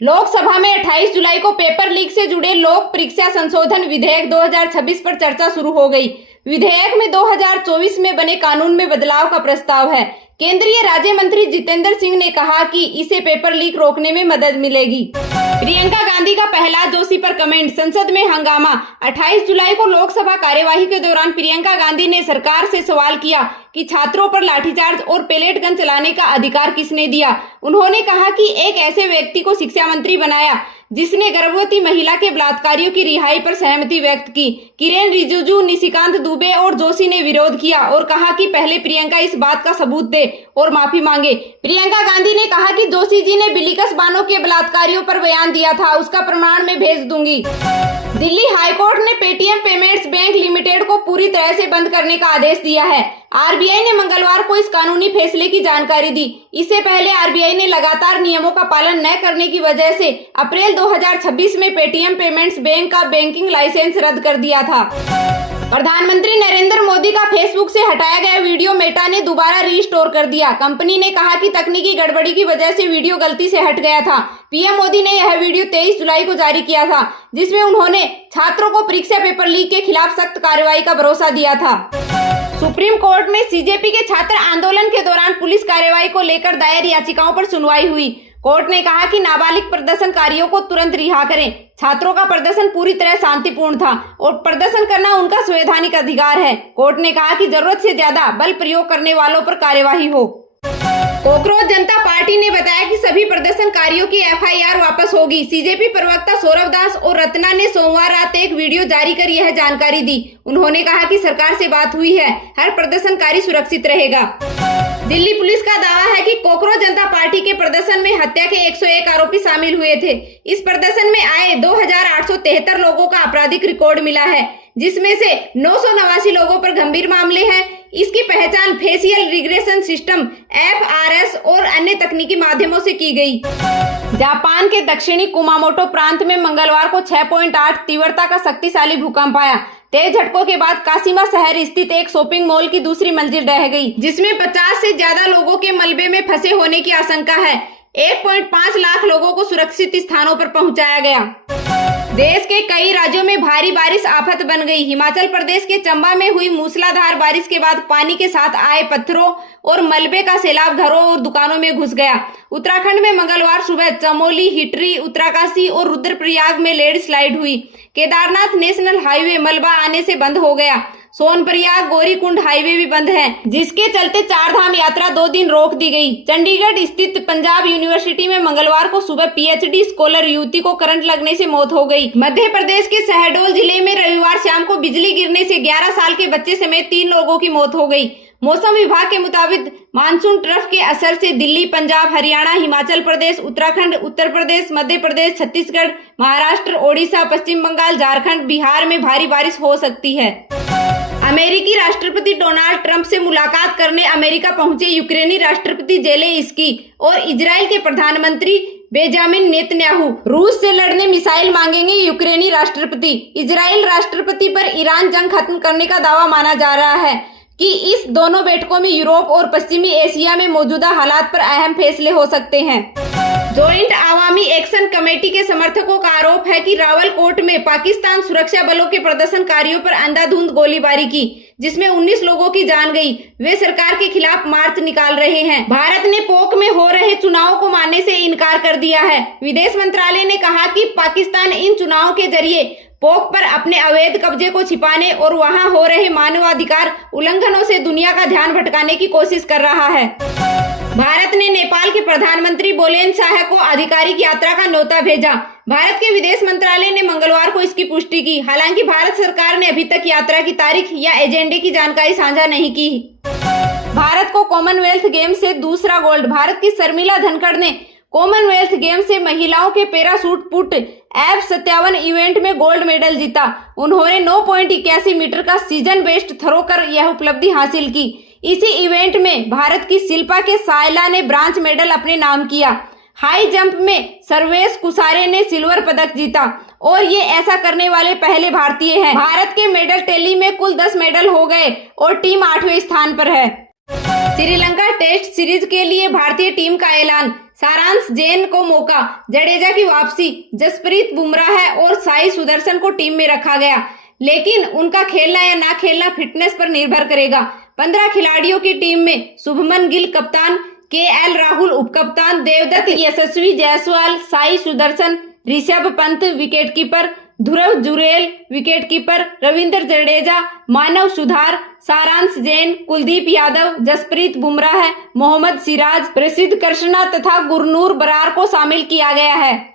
लोकसभा में 28 जुलाई को paper leak से जुड़े लोक परीक्षा संशोधन विधेयक 2026 पर चर्चा शुरू हो गई। विधेयक में 2024 में बने कानून में बदलाव का प्रस्ताव है। केंद्रीय राज्य मंत्री जितेंद्र सिंह ने कहा कि इसे पेपर लीक रोकने में मदद मिलेगी। प्रियंका गांधी का प्रहलाद जोशी पर कमेंट, संसद में हंगामा। 28 जुलाई को लोकसभा कार्यवाही के दौरान प्रियंका गांधी ने सरकार से सवाल किया कि छात्रों पर लाठीचार्ज और पेलेट गन चलाने का अधिकार किसने दिया। उन्होंने कहा कि एक ऐसे व्यक्ति को शिक्षा मंत्री बनाया जिसने गर्भवती महिला के बलात्कारियों की रिहाई पर सहमति व्यक्त की। किरेन रिजिजू, निशिकांत दुबे और जोशी ने विरोध किया और कहा कि पहले प्रियंका इस बात का सबूत दे और माफी मांगे। प्रियंका गांधी ने कहा कि जोशी जी ने बिलिकस बानो के बलात्कारियों पर बयान दिया था, उसका प्रमाण मैं भेज दूंगी। दिल्ली हाईकोर्ट ने पेटीएम पेमेंट्स बैंक लिमिटेड को पूरी तरह से बंद करने का आदेश दिया है। आरबीआई ने मंगलवार को इस कानूनी फैसले की जानकारी दी। इससे पहले आरबीआई ने लगातार नियमों का पालन न करने की वजह से अप्रैल 2026 में पेटीएम पेमेंट्स बैंक का बैंकिंग लाइसेंस रद्द कर दिया था। प्रधानमंत्री नरेंद्र मोदी का फेसबुक से हटाया गया वीडियो मेटा ने दोबारा रीस्टोर कर दिया। कंपनी ने कहा कि तकनीकी गड़बड़ी की वजह से वीडियो गलती से हट गया था। पीएम मोदी ने यह वीडियो 23 जुलाई को जारी किया था, जिसमें उन्होंने छात्रों को परीक्षा पेपर लीक के खिलाफ सख्त कार्रवाई का भरोसा दिया था। सुप्रीम कोर्ट में सीजेपी के छात्र आंदोलन के दौरान पुलिस कार्रवाई को लेकर दायर याचिकाओं पर सुनवाई हुई। कोर्ट ने कहा कि नाबालिग प्रदर्शनकारियों को तुरंत रिहा करें। छात्रों का प्रदर्शन पूरी तरह शांतिपूर्ण था और प्रदर्शन करना उनका संवैधानिक अधिकार है। कोर्ट ने कहा कि जरूरत से ज्यादा बल प्रयोग करने वालों पर कार्यवाही हो। कोकरोच जनता पार्टी ने बताया कि सभी प्रदर्शनकारियों की एफआईआर वापस होगी। सीजेपी प्रवक्ता सौरभ दास और रत्ना ने सोमवार रात एक वीडियो जारी कर यह जानकारी दी। उन्होंने कहा कि सरकार से बात हुई है, हर प्रदर्शनकारी सुरक्षित रहेगा। दिल्ली पुलिस का दावा है कि कोकरोच जनता पार्टी के प्रदर्शन में हत्या के 101 आरोपी शामिल हुए थे। इस प्रदर्शन में आए 2873 लोगों का आपराधिक रिकॉर्ड मिला है, जिसमें से 989 लोगों पर गंभीर मामले हैं। इसकी पहचान फेशियल रिग्रेशन सिस्टम FRS और अन्य तकनीकी माध्यमों से की गई। जापान के दक्षिणी कुमामोटो प्रांत में मंगलवार को 6.8 तीव्रता का शक्तिशाली भूकंप आया। तेज झटकों के बाद काशिमा शहर स्थित एक शॉपिंग मॉल की दूसरी मंजिल ढह गई, जिसमें 50 से ज्यादा लोगों के मलबे में फंसे होने की आशंका है। 1.5 लाख लोगों को सुरक्षित स्थानों पर पहुंचाया गया। देश के कई राज्यों में भारी बारिश आफत बन गई। हिमाचल प्रदेश के चंबा में हुई मूसलाधार बारिश के बाद पानी के साथ आए पत्थरों और मलबे का सैलाब घरों और दुकानों में घुस गया। उत्तराखंड में मंगलवार सुबह चमोली, हिटरी, उत्तरकाशी और रुद्रप्रयाग में लैंडस्लाइड हुई। केदारनाथ नेशनल हाईवे मलबा आने से बंद हो गया। सोनप्रयाग गौरीकुंड हाईवे भी बंद है, जिसके चलते 4 धाम यात्रा 2 दिन रोक दी गई। चंडीगढ़ स्थित पंजाब यूनिवर्सिटी में मंगलवार को सुबह पीएचडी स्कॉलर युवती को करंट लगने से मौत हो गई। मध्य प्रदेश के शहडोल जिले में रविवार शाम को बिजली गिरने से 11 साल के बच्चे समेत 3 लोगों की मौत हो गई। मौसम विभाग के मुताबिक मानसून ट्रफ के असर से दिल्ली, पंजाब, हरियाणा, हिमाचल प्रदेश, उत्तराखंड, उत्तर प्रदेश, मध्य प्रदेश, छत्तीसगढ़, महाराष्ट्र, ओडिशा, पश्चिम बंगाल, झारखंड, बिहार में भारी बारिश हो सकती है। अमेरिकी राष्ट्रपति डोनाल्ड ट्रंप से मुलाकात करने अमेरिका पहुंचे यूक्रेनी राष्ट्रपति जेलेंस्की और इजराइल के प्रधानमंत्री बेंजामिन नेतन्याहू। रूस से लड़ने मिसाइल मांगेंगे यूक्रेनी राष्ट्रपति। इजराइल राष्ट्रपति पर ईरान जंग खत्म करने का दावा माना जा रहा है कि इस दोनों बैठकों में यूरोप और पश्चिमी एशिया में मौजूदा हालात पर अहम फैसले हो सकते हैं। जॉइंट अवामी एक्शन कमेटी के समर्थकों का आरोप है कि रावलकोट में पाकिस्तान सुरक्षा बलों के प्रदर्शनकारियों पर अंधाधुंध गोलीबारी की, जिसमें 19 लोगों की जान गई। वे सरकार के खिलाफ मार्च निकाल रहे हैं। भारत ने पोक में हो रहे चुनाव को मानने से इनकार कर दिया है। विदेश मंत्रालय ने कहा कि पाकिस्तान इन चुनावों के जरिए पोक पर अपने अवैध कब्जे को छिपाने और वहां हो रहे मानवाधिकार उल्लंघनों से दुनिया का ध्यान भटकाने की कोशिश कर रहा है। भारत ने नेपाल के प्रधानमंत्री बोलेन शाह को आधिकारिक यात्रा का न्योता भेजा। भारत के विदेश मंत्रालय ने मंगलवार को इसकी पुष्टि की। हालांकि भारत सरकार ने अभी तक यात्रा की तारीख या एजेंडे की जानकारी साझा नहीं की। भारत को कॉमनवेल्थ गेम से दूसरा गोल्ड। भारत की शर्मिला धनखड़ ने कॉमनवेल्थ गेम से महिलाओं के पैराशूट पुट F57 इवेंट में गोल्ड मेडल जीता। उन्होंने 9.81 मीटर का सीजन बेस्ट थ्रो कर यह उपलब्धि हासिल की। इसी इवेंट में भारत की शिल्पा के सायला ने ब्रांज मेडल अपने नाम किया। हाई जंप में सर्वेश कुसारे ने सिल्वर पदक जीता और ये ऐसा करने वाले पहले भारतीय हैं। भारत के मेडल टैली में कुल 10 मेडल हो गए और टीम 8वें स्थान पर है। श्रीलंका टेस्ट सीरीज के लिए भारतीय टीम का ऐलान। सारांश जैन को मौका, जडेजा की वापसी, जसप्रीत बुमराह और साई सुदर्शन को टीम में रखा गया, लेकिन उनका खेलना या ना खेलना फिटनेस पर निर्भर करेगा। 15 खिलाड़ियों की टीम में शुभमन गिल कप्तान, केएल राहुल उपकप्तान, देवदत्त यशस्वी जायसवाल, साई सुदर्शन, ऋषभ पंत विकेटकीपर, ध्रुव जुरेल विकेटकीपर, रविंद्र जडेजा, मानव सुधार, सारांश जैन, कुलदीप यादव, जसप्रीत बुमराह, मोहम्मद सिराज, प्रसिद्ध कृष्णा तथा गुरनूर बरार को शामिल किया गया है।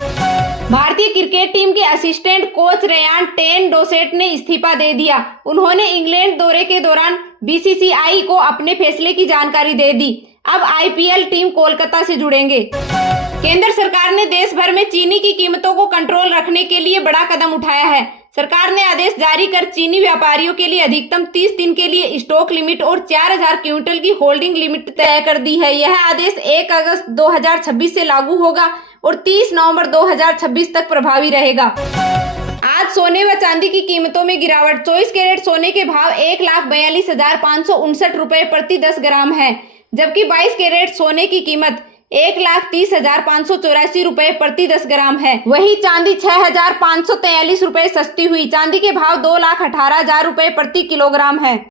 भारतीय क्रिकेट टीम के असिस्टेंट कोच रेयान टेन डोसेट ने इस्तीफा दे दिया। उन्होंने इंग्लैंड दौरे के दौरान बीसीसीआई को अपने फैसले की जानकारी दे दी। अब आईपीएल टीम कोलकाता से जुड़ेंगे। केंद्र सरकार ने देश भर में चीनी की कीमतों को कंट्रोल रखने के लिए बड़ा कदम उठाया है। सरकार ने आदेश जारी कर चीनी व्यापारियों के लिए अधिकतम 30 दिन के लिए स्टॉक लिमिट और 4000 क्विंटल की होल्डिंग लिमिट तय कर दी है। यह आदेश 1 अगस्त 2026 से लागू होगा और 30 नवंबर 2026 तक प्रभावी रहेगा। आज सोने व चांदी की कीमतों में गिरावट। 24 कैरेट सोने के भाव 1,42,559 रुपए प्रति 10 ग्राम है, जबकि 22 कैरेट सोने की कीमत 1,30,584 रुपए प्रति 10 ग्राम है। वही चांदी 6,543 रुपए सस्ती हुई। चांदी के भाव 2,18,000 रुपए प्रति किलोग्राम है।